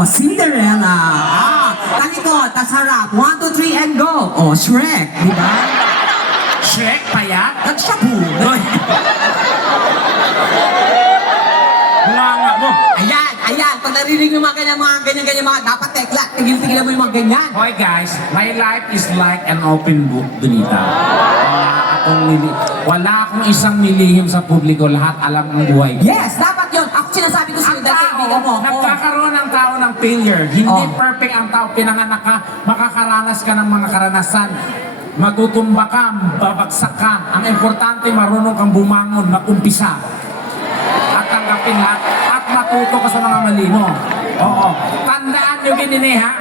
Oh, Cinderella. Talikod, tas harap. 1, 2, 3, and go. Oh, Shrek. Di ba? Shrek, payat? At Shabu. Hoy! Bulanga mo. Ayan. Pag narinig yung mga ganyan, mga dapat tekla. Tigil-tigilan mo yung mga ganyan. Hoy guys, my life is like an open book, Donita. Wala akong isang nilihim sa publiko. Lahat alam ang buhay ko. Yes, dapat yun. Ako sinasabi ko sa'yo Ang dahil kaibigan mo. tao, nagkakaroon ng tao ng failure. Hindi Oh. perfect ang tao. Pinanganak ka, makakaranas ka ng mga karanasan. Matutumba ka, babagsak ka. Ang importante, marunong kang bumangon, magumpisa. At tanggapin lahat. At matuto ka sa mga mali mo. Oo. Tandaan nyo ginini ha.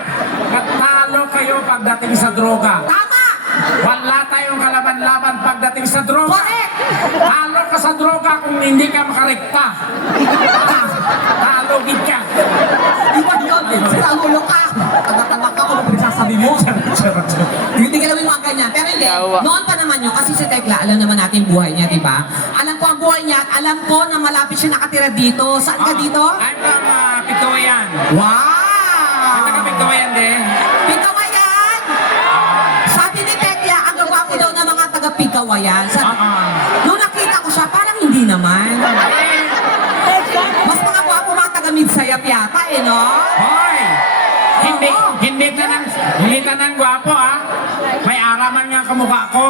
Natalo kayo pagdating sa droga. Tama! Wala tayong kalaban-laban pagdating sa droga. Correct! Talo ka sa droga kung hindi ka makarekta. Talogid ka. Iba yun. Sila ulo ka. Tama ka kung pinagsasabi mo. Hindi ka naman yung mga ganyan. Pero hindi, noon pa naman yun. Kasi si Tekla, alam naman natin buhay niya, di ba? Alam ko ang buhay niya at alam ko na malapit siya nakatira dito. Saan ka dito? I'm from Pitoyan. Wow! Taga Pitoyan din. Pikawayan! Sabi ni Tekla, ang gagwapo daw ng mga taga-Pikawayan. Nung nakita ko siya, parang hindi naman. Mas mga gwapo mga taga-Midsayap yata eh, no? Hoy! Hindi ka nang gwapo ha. May araman nga kamukha ko.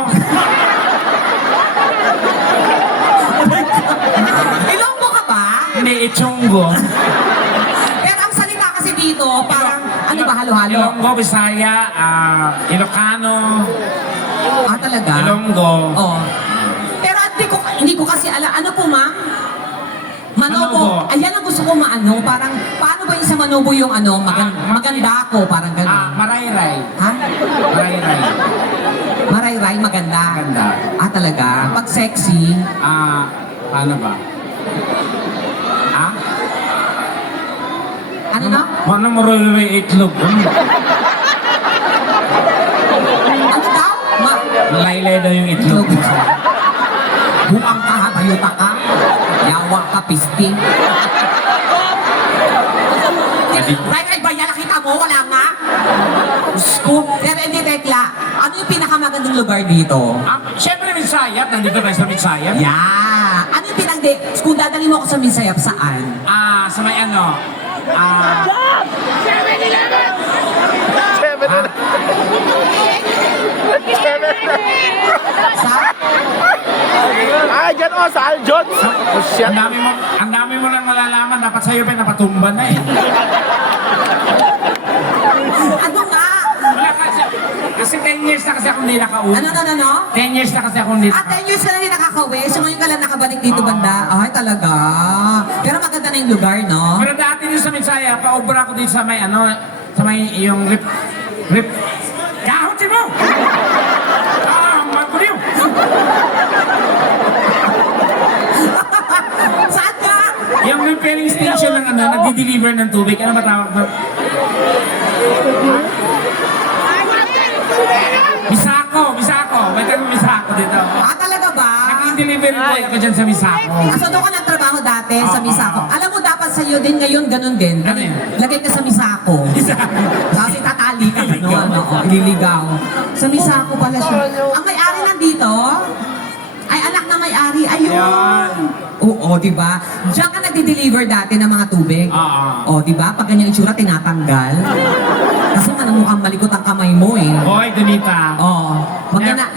Ilonggo ka ba? Hindi itsunggo. Pero ang salita kasi dito, parang, ano ba, halo-halo? Ilonggo, Bisaya, Ilocano, Talaga? Ilonggo. Oo. Pero hindi ko kasi alam, ano po ma'am? Manobo. Manobo. Ayan ang gusto ko maano, parang, paano ba yung sa Manobo yung ano, maganda ko, parang gano'n. Marayray. Ha? Marayray. Maray-ray, maganda. Maganda. Talaga? Pag sexy, Paano ba? ano na? Ano marayray itlog? Ano daw? Laylay daw yung itlog. Buang ka, bayuta ka. Yawa ka, pisting. Right, ba yan? Nakita mo? Wala nga. Scoop. Pero hindi, Tekla. Ano yung pinakamagandang lugar dito? Siyempre, Midsayap. Nandito tayo sa Midsayap. Yeah. Ano yung kung dadalhin mo ako sa Minsayap, saan? Sa may ano? Sa? Ay, dyan o, sa Aljot. Oh, shit. Ang dami mo lang malalaman. Dapat sa'yo pa napatumba na eh. Ano nga? Wala kasi 10 years na kasi ako hindi nakauwi. Ano? 10 years na kasi ako hindi At 10 years ka na rin nakakauwi, so ngayon ka lang nakabalik dito banda. Ay, talaga. Pero maganda na yung lugar, no? Pero dati dito sa Minsaya, paubra ko dito sa may sa may yung rip. Kahot mo! Magpuliw! Saan ka? Yung repairing station ng nagdi-deliver ng tubig. Ano ba tawag ba? Misako. May tanong Misako dito. Talaga ba? Nag-delivery boy ako dyan sa Misako. So doon ka nagtrabaho dati sa Misako. Alam mo, dapat sa'yo din ngayon, ganun din. Ano yun? Lagay ka sa Misako. Tapos itatali ka, ililigaw. Sa Misako pala siya. Ang may-ari nandito, ay anak na may-ari. Ayun. Ayan. Oo, di ba? Diyan ka nagdi-deliver dati ng mga tubig. O, di ba? Pag ganyan itsura, tinatanggal. Kasi mukhang malikot ang kamay mo eh. Hoy, Donita.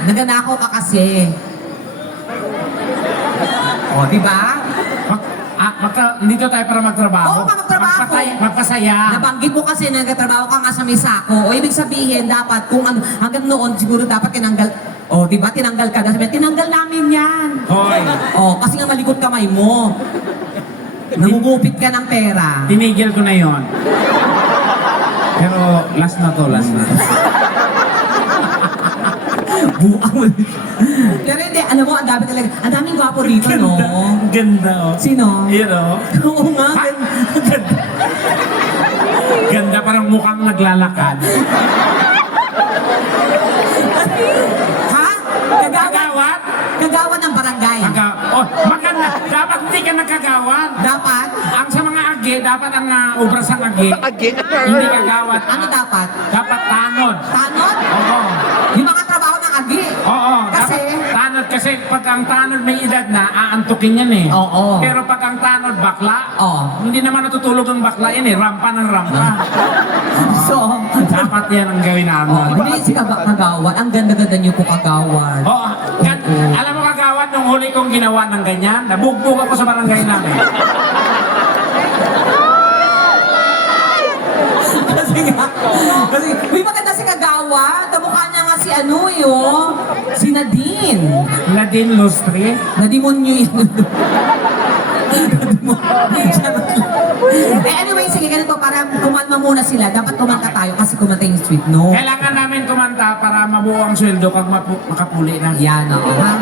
Naganakaw ka kasi. O, di ba? Dito tayo para magtrabaho. Oo, magtrabaho. Magpasaya. Nabanggit mo kasi nagtatrabaho ka nga sa Misako. O, ibig sabihin, dapat, kung ano, hanggang noon, siguro dapat tinanggal. O, di ba? Tinanggal ka. Sabi, tinanggal namin yan. Hoy. O, kasi nga malikot kamay mo. Nangungupit ka ng pera. Tinigil ko na yon. Pero last na to. Buang. Pero hindi, alam mo, ang dami talaga. Ang daming gwapo rito, no? Ganda, oh. Sino? Yun, oh. Oo nga. Ganda, parang mukhang naglalakad. Ha? Kagawad? Kagawad ng barangay. Maganda. Dapat hindi ka nagkagawad. Dapat? Ang sa mga agi, agi, dapat ang obras ang agi. Agi. Hindi kagawad. Ano dapat? Dapat tanod. Tanod? Oo. Yung mga trabaho ng agi. Oo, Kasi? dapat tanod kasi pag ang tanod may edad na, aantukin yan eh. Oo. Pero pag ang tanod bakla, Oo. hindi naman natutulog ang bakla yan eh, rampa ng rampa. So, Dapat yan ang gawin namin. hindi si kagawad. Ang ganda-ganda niyo po kagawad. Oo, alam mo kagawad, nung huli kong ginawa ng ganyan, nabugbog ako sa barangay namin. Kasi nga, kasi, uy, maganda si kagawad. Kamukha niya nga si ano si Nadine. Nadine Lustre. Nadimonyo yun. Anyway, sige, ganito, para kumalma muna sila. Dapat kumanta tayo kasi kumanta yung sweet, no? Kailangan namin kumanta para mabuo ang sweldo kag makapuli na. Yan, oo, ha?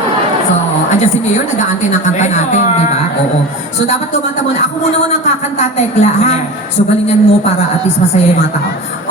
So, andyan si Mayor, nag-aantay ng kanta Mayor! natin, di ba? Oo. So, dapat kumanta muna. Ako muna kakanta, Tekla, ha? Okay. So, galingan mo para at least masaya yung mga tao.